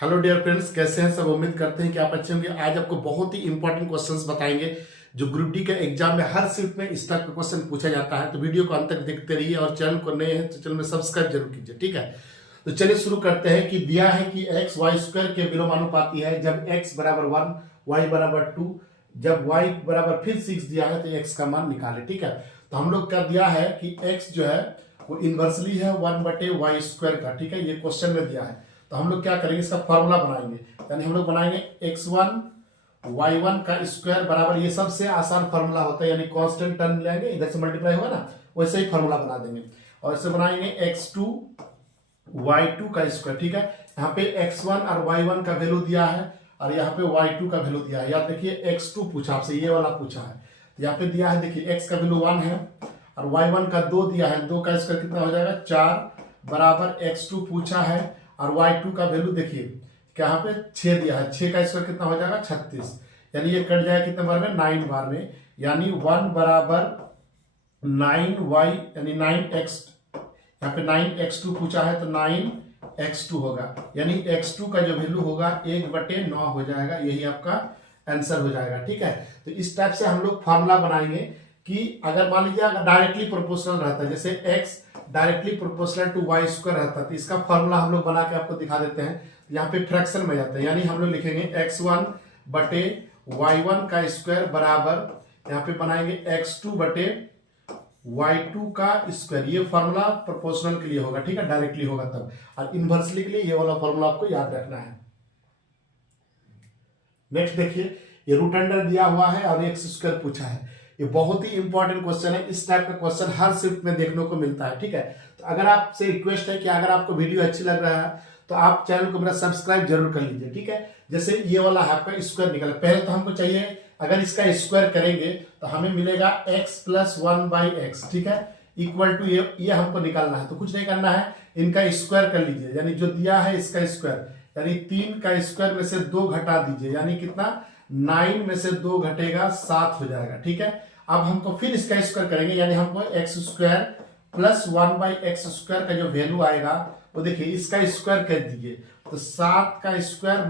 Hello dear friends, कैसे हैं सब। उम्मीद करते हैं कि आप अच्छे होंगे। आज आपको बहुत ही इंपॉर्टेंट क्वेश्चंस बताएंगे जो ग्रुप डी के एग्जाम में हर शिफ्ट में इस टाइप का क्वेश्चन पूछा जाता है। तो वीडियो को अंत तक देखते रहिए और चैनल को नए हैं तो चैनल में सब्सक्राइब जरूर कीजिए, ठीक है। तो चलिए शुरू करते हैं कि दिया है कि एक्स वाई स्क्वायर के विलोमानुपाती है जब एक्स बराबर 1, वाई बराबर 2, जब वाई बराबर फिर 6 दिया है तो एक्स का मान निकाले, ठीक है। तो हम लोग क्या दिया है कि एक्स जो है वो इनवर्सली है 1/वाई स्क्वायर का, ठीक है। ये क्वेश्चन में दिया है। तो हम लोग क्या करेंगे, इसका फॉर्मूला बनाएंगे। यानी हम लोग बनाएंगे x1 y1 का स्क्वायर बराबर, ये सबसे आसान फॉर्मूला होता है, यानी कांस्टेंट टर्म लेंगे, इधर से मल्टीप्लाई होगा ना, वैसे ही फॉर्मूला बना देंगे। और इसे बनाएंगे x2 y2 का स्क्वायर, ठीक है। यहाँ पे x1 और y1 का वैल्यू दिया है और यहाँ पे y2 का वैल्यू दिया है। या देखिए x2 पूछा आपसे, ये वाला पूछा है। तो यहाँ पे दिया है, देखिए x का वैल्यू 1 है और y1 का 2 दिया है। 2 का स्क्वायर कितना हो जाएगा, 4 बराबर x2 पूछा है और y2 का वैल्यू देखिए क्या यहाँ पे 6 दिया है। 6 का स्क्वायर कितना हो जाएगा, 36। यानी ये कट जाएगा कितने बार में, 9 बार में। यानी 1 बराबर 9y यानी 9x, यहाँ पे 9x2 पूछा है तो 9x2 होगा। यानी x2 का जो वैल्यू होगा 1/9 हो जाएगा। यही आपका आंसर हो जाएगा, ठीक है। तो इस टाइप से हम लोग फॉर्मूला बनाएंगे कि अगर मान लीजिए अगर डायरेक्टली प्रोपोर्शनल रहता है, जैसे x directly proportional to y square रहता है, तो इसका फॉर्मूला हम लोग बना के आपको दिखा देते हैं। यहाँ पे फ्रैक्शन में जाता है, यानी हम लोग लिखेंगे x1/y1 का स्क्वायर बराबर, यहाँ पे बनाएंगे x2/y2 का स्क्वायर। ये फॉर्मूला प्रोपोर्शनल के लिए होगा, ठीक है, डायरेक्टली होगा तब। और इनवर्सली के लिए ये वाला फॉर्मूला आपको याद रखना है। नेक्स्ट देखिए, ये रूट अंडर दिया हुआ है और एक्स स्क्वायर पूछा है। ये बहुत ही इंपॉर्टेंट क्वेश्चन है। इस टाइप का क्वेश्चन हर शिफ्ट में देखने को मिलता है, ठीक है। तो अगर आपसे रिक्वेस्ट है कि अगर आपको वीडियो अच्छी लग रहा है तो आप चैनल को मेरा सब्सक्राइब जरूर कर लीजिए, ठीक है। जैसे ये वाला है आपका स्क्वायर निकला, पहले तो हमको चाहिए, अगर इसका स्क्वायर करेंगे तो हमें मिलेगा x + 1/x, ठीक है, इक्वल टू ये हमको निकालना है। तो कुछ नहीं करना है, इनका स्क्वायर कर लीजिए। यानी जो दिया है इसका स्क्वायर, यानी 3 का स्क्वायर में से 2 घटा दीजिए, यानी कितना, 9 में से 2 घटेगा 7 हो जाएगा, ठीक है। अब हमको फिर इसका स्क्वायर करेंगे, यानी हमको x² + 1/x² का जो वैल्यू आएगा वो देखिए इसका स्क्वायर कर दीजिए। तो 7 का स्क्वायर -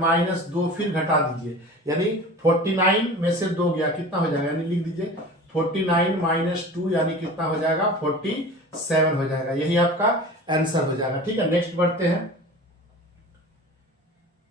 2 फिर घटा दीजिए, यानी 49 में से 2 गया, कितना हो जाएगा, यानी लिख दीजिए 49 - 2 यानी कितना हो जाएगा, 47 हो जाएगा। यही आपका आंसर हो जाएगा, ठीक है। नेक्स्ट बढ़ते हैं।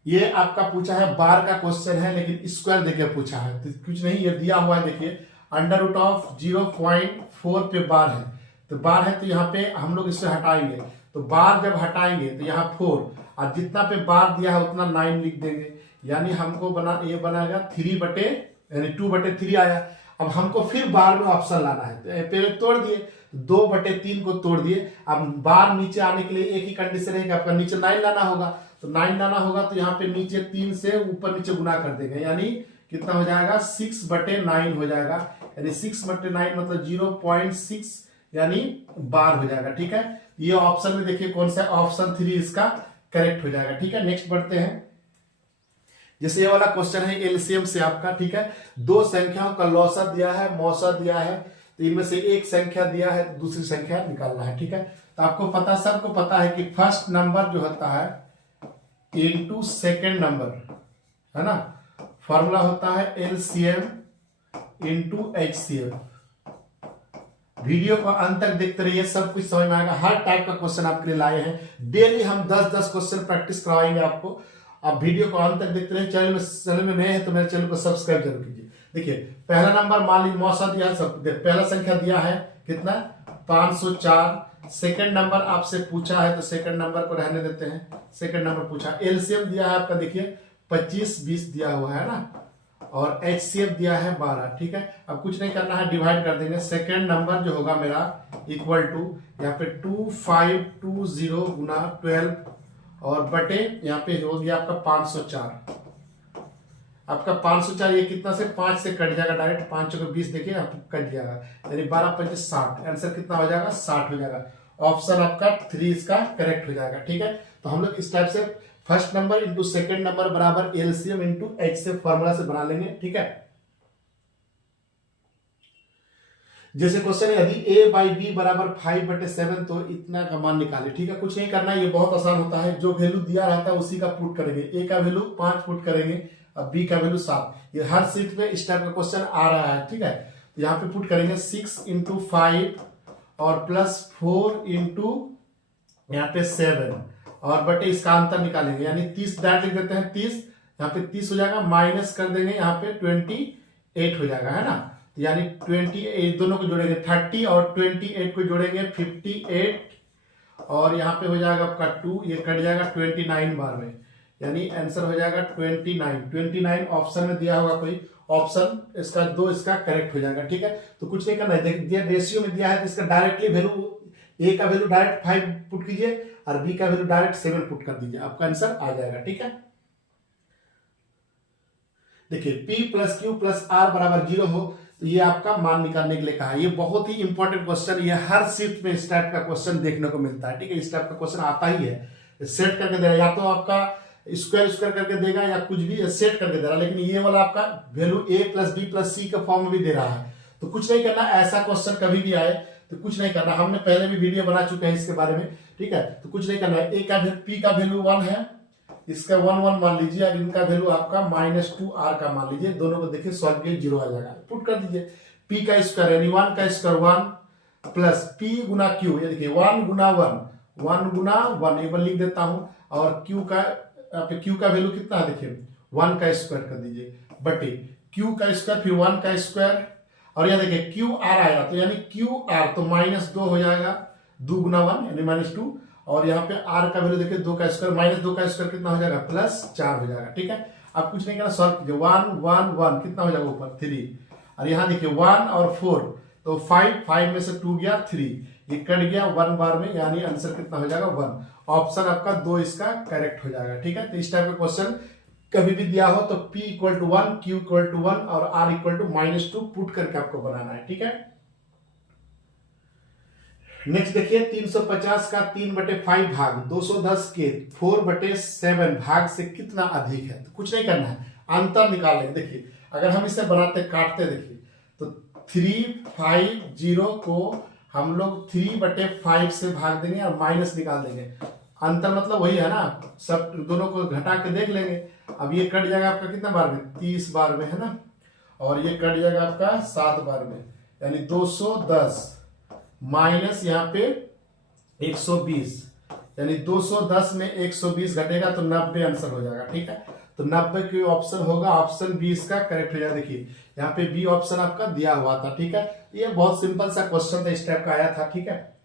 ये आपका पूछा है बार का क्वेश्चन है, लेकिन स्क्वायर देके पूछा है। तो कुछ नहीं, ये दिया हुआ है, देखिए √0.4 पे बार है। तो बार है तो यहाँ पे हम लोग इससे हटाएंगे। तो बार जब हटाएंगे तो यहाँ 4 और जितना पे बार दिया है उतना 9 लिख देंगे। यानी हमको ये बनाएगा 2/3 आया। अब हमको फिर बार में ऑप्शन लाना है, तो पहले तोड़ दिए, 2/3 को तोड़ दिए। अब बार नीचे आने के लिए एक ही कंडीशन है कि आपका नीचे 9 लाना होगा। तो 9 लाना होगा तो यहाँ पे नीचे 3 से ऊपर नीचे गुना कर देंगे, यानी कितना हो जाएगा, 6/9 हो जाएगा। यानी 6/9 मतलब 0.6 यानी बार हो जाएगा, ठीक है। ये ऑप्शन में देखिए कौन सा, ऑप्शन 3 इसका करेक्ट हो जाएगा, ठीक है। नेक्स्ट बढ़ते हैं। जैसे ये वाला क्वेश्चन है एलसीएम से आपका, ठीक है। 2 संख्याओं का लौसा दिया है, मौसा दिया है। तो इनमें से एक संख्या दिया है तो दूसरी संख्या निकालना है, ठीक है। तो आपको पता, सबको पता है कि फर्स्ट नंबर जो होता है इनटू सेकेंड नंबर, है ना। फॉर्मूला होता है एलसीएम इनटू एचसीएफ। वीडियो को अंत तक देखते रहिए, सब कुछ समझ में आएगा। हर टाइप का क्वेश्चन आपके लिए लाए हैं। डेली हम 10-10 क्वेश्चन प्रैक्टिस करवाएंगे आपको। आप वीडियो को अंत तक देखते रहिए। चैनल में नए हैं तो मेरे चैनल को सब्सक्राइब जरूर कीजिए। देखिए पहला नंबर मान लीजिए मौसा दिया है, सब पहला संख्या दिया है कितना, 504। सेकंड नंबर आपसे पूछा है तो सेकंड नंबर को रहने देते हैं, सेकंड नंबर पूछा। एलसीएम दिया है आपका, देखिए 25-20 दिया हुआ है ना, और एचसीएफ दिया है 12, ठीक है। अब कुछ नहीं करना है, डिवाइड कर देंगे। सेकंड नंबर जो होगा मेरा इक्वल टू यहाँ पे 2520 गुना 12 और बटे यहाँ पे हो गया आपका 504। आपका 504 ये कितना से 5 से कट जाएगा डायरेक्ट, 5 को 20 देखिए कट जाएगा, यानी 12×5 = 60। आंसर कितना हो जाएगा, 60 हो जाएगा। ऑप्शन आपका 3 इसका करेक्ट हो जाएगा, ठीक है। तो हम लोग इस टाइप से first number into second number बराबर एलसीएम इंटू एचसीएफ फॉर्मूला से बना लेंगे, ठीक है। जैसे क्वेश्चन है यदि a बाई बी बराबर 5/7 तो इतना का मान निकाले। ठीक है, कुछ नहीं करना, ये बहुत आसान होता है। जो वैल्यू दिया रहता है उसी का पुट करेंगे। a का वैल्यू 5 पुट करेंगे, अब b का वैल्यू 7। ये हर सीट में इस टाइप का क्वेश्चन आ रहा है। ठीक है, तो यहाँ पे पुट करेंगे 6 × 5 और प्लस 4 × यहाँ पे 7 और बटे इसका अंतर निकालेंगे, यानी 30 डायरेक्ट लिख देते हैं 30, यहाँ पे 30 हो जाएगा, माइनस कर देंगे यहाँ पे 28 हो जाएगा, है ना। तो यानी 28 दोनों को जोड़ेंगे 30 और 28 को जोड़ेंगे 58 और यहाँ पे हो जाएगा आपका 2, ये कट जाएगा 29 बार में, यानी आंसर हो जाएगा 29 ऑप्शन में दिया होगा कोई ऑप्शन, इसका 2 इसका करेक्ट हो जाएगा। ठीक है, तो कुछ नहीं करना है, रेशियो में दिया है तो इसका डायरेक्टली वैल्यू ए का वैल्यू डायरेक्ट 5 पुट कीजिए और बी का वैल्यू डायरेक्ट 7 पुट कर दीजिए, आपका आंसर आ जाएगा। ठीक है, देखिए p + q + r बराबर 0 हो तो ये आपका मान निकालने के लिए कहा है। ये बहुत ही इंपॉर्टेंट क्वेश्चन, ये हर शिफ्ट में इस टाइप का क्वेश्चन देखने को मिलता है। ठीक है, इस टाइप का क्वेश्चन आता ही है, सेट करके दे रहा है, या तो आपका स्क्वायर करके देगा या कुछ भी सेट करके दे रहा है, लेकिन ये वाला आपका वैल्यू a + b + c के फॉर्म में भी दे रहा है। तो कुछ नहीं करना, ऐसा क्वेश्चन कभी भी आए तो कुछ नहीं करना, हमने पहले भी वीडियो बना चुके हैं इसके बारे में। ठीक है, तो कुछ नहीं करना है, p का वैल्यू 1 है, इसका 1 मान लीजिए, और इनका वैल्यू आपका -2r का मान लीजिए, दोनों को देखिए सॉल्व किए 0 आ जाएगा, पुट कर दीजिए। p का स्क्वायर यानी 1 का स्क्वायर 1 प्लस p गुना q, ये देखिए 1 गुना 1 एक बार लिख देता हूं, और q का वैल्यू कितना है देखिए 1 का स्क्वायर कर दीजिए बटे q का स्क्वायर फिर 1 का स्क्वायर, और यहाँ देखिए QR आएगा तो यानी QR तो -2 हो जाएगा, 2 गुना 1 यानी -2, और यहाँ पे r का वैल्यू देखिए 2 का स्क्वायर -2 का स्क्वायर कितना हो जाएगा +4 हो जाएगा। ठीक है, अब कुछ नहीं करना, सॉल्व कीजिए 1 1 1 कितना हो जाएगा ऊपर 3, और यहाँ देखिए 1 और 4 तो 5 में से 2 गया 3, ये कट गया 1 बार में, यानी आंसर कितना हो जाएगा 1। ऑप्शन आपका 2 इसका करेक्ट हो जाएगा। ठीक है, तो इस टाइप का क्वेश्चन कभी भी दिया हो तो p = 1 q = 1 और r = -2 पुट करके आपको बनाना है। ठीक है, नेक्स्ट देखिए 350 का 3/5 भाग 210 के 4/7 भाग से कितना अधिक है। तो कुछ नहीं करना है, अंतर निकालेंगे। देखिए अगर हम इसे बनाते काटते देखिए तो 350 को हम लोग 3/5 से भाग देंगे और माइनस निकाल देंगे, अंतर मतलब वही है ना, सब दोनों को घटा के देख लेंगे। अब ये कट जाएगा आपका कितना बार में 30 बार में, है ना, और ये कट जाएगा आपका 7 बार में, यानी 210 माइनस यहाँ पे 120, यानी 210 में 120 घटेगा तो 90 आंसर हो जाएगा। ठीक है, तो 90 की ऑप्शन होगा, ऑप्शन 20 का करेक्ट हो जाएगा। देखिए यहाँ पे बी ऑप्शन आपका दिया हुआ था। ठीक है, ये बहुत सिंपल सा क्वेश्चन था, इस टाइप का आया था। ठीक है,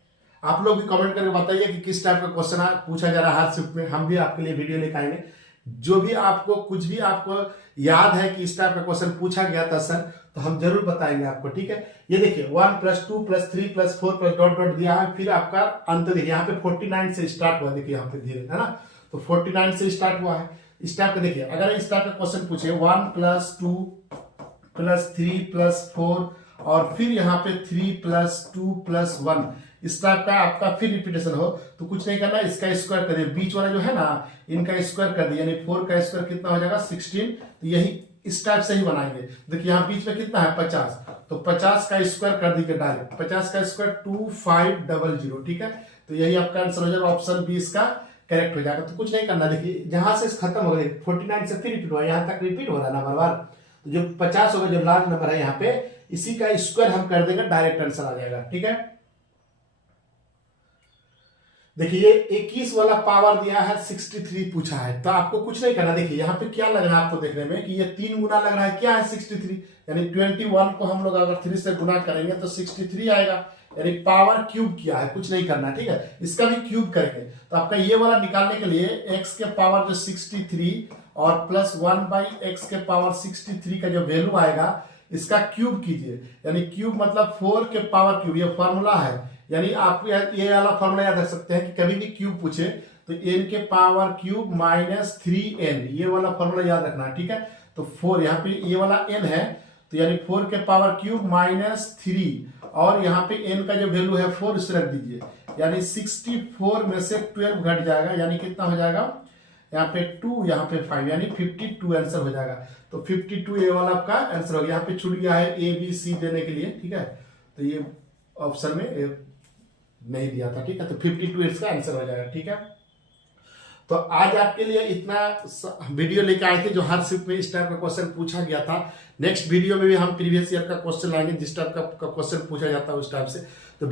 आप लोग भी कमेंट करके बताइए कि किस टाइप का क्वेश्चन पूछा जा रहा है हर शिफ्ट में, हम भी आपके लिए वीडियो लेकर आएंगे। जो भी आपको कुछ भी आपको याद है कि इस टाइप का क्वेश्चन पूछा गया था सर, तो हम जरूर बताएंगे आपको। ठीक है, ये देखिए 1 + 2 + 3 + 4 + डॉट डॉट दिया है, फिर आपका अंत देखिए यहाँ पे 49 से स्टार्ट हुआ, देखिए यहाँ पे धीरे, है ना, तो 49 से स्टार्ट हुआ है। इस टाइप का देखिए अगर इस टाइप का क्वेश्चन पूछे 1 + 2 + 3 + 4 और फिर यहाँ पे 3 + 2 + 1, इस टाइप का आपका फिर रिपीटेशन हो तो कुछ नहीं करना, इसका स्क्वायर करिए, बीच वाला जो है ना इनका स्क्वायर कर दिया, यानी 4 का स्क्वायर कितना हो जाएगा 16। तो यही इस टाइप से ही बनाएंगे। देखिए यहाँ बीच में कितना है 50, तो 50 का स्क्वायर कर दीजिए डायरेक्ट, 50 का स्क्वायर 2500। ठीक है, तो यही आपका आंसर हो जाएगा, ऑप्शन 20 का करेक्ट हो जाएगा। तो कुछ नहीं करना, देखिए जहां से खत्म हो गया 49 से फिर रिपीट हुआ, यहाँ तक रिपीट हो रहा है ना बार बार, तो जो 50 होगा जो लार्ज नंबर है यहाँ पे, इसी का स्क्वायर हम कर देंगे, डायरेक्ट आंसर आ जाएगा। ठीक है, देखिए 21 वाला पावर दिया है 63 पूछा है, तो आपको कुछ नहीं करना। देखिए यहाँ पे क्या लग रहा है आपको देखने में कि ये 3 गुना लग रहा है, क्या है 63, यानी 21 को हम लोग अगर 3 से गुना करेंगे तो 63 आएगा, यानी पावर क्यूब किया है, कुछ नहीं करना। ठीक है, इसका भी क्यूब करेंगे तो आपका ये वाला निकालने के लिए x के पावर जो 63 और +1/x के पावर 63 का जो वैल्यू आएगा इसका क्यूब कीजिए, यानी क्यूब मतलब 4 के पावर क्यूब, ये फॉर्मूला है। यानी आप ये वाला फॉर्मूला याद रख सकते हैं कि कभी भी क्यूब पूछे तो n के पावर क्यूब -3n, ये वाला फॉर्मूला याद रखना। ठीक है, तो 4 यहाँ पे ये वाला n है, तो यानी 4 के पावर क्यूब -3 और यहाँ पे n का जो वैल्यू है 4 इसे रख दीजिए, यानी 64 में से 12 घट जाएगा, यानी कितना हो जाएगा यहाँ पे 2 यहाँ पे 5, यानी 52 आंसर हो जाएगा। तो 52 ये वाला आपका आंसर हो गया, यहाँ पे छूट गया है A B C देने के लिए। ठीक है, तो ये ऑप्शन में नहीं दिया था, ठीक है। तो 52 इसका आंसर हो जाएगा, ठीक है। तो आज आपके लिए इतना वीडियो लेकर आए थे जो हर शिफ्ट में इस टाइप का क्वेश्चन पूछा गया था। नेक्स्ट वीडियो में भी हम प्रीवियस ईयर का क्वेश्चन लाएंगे जिस टाइप का क्वेश्चन पूछा जाता है उस टाइप से। तो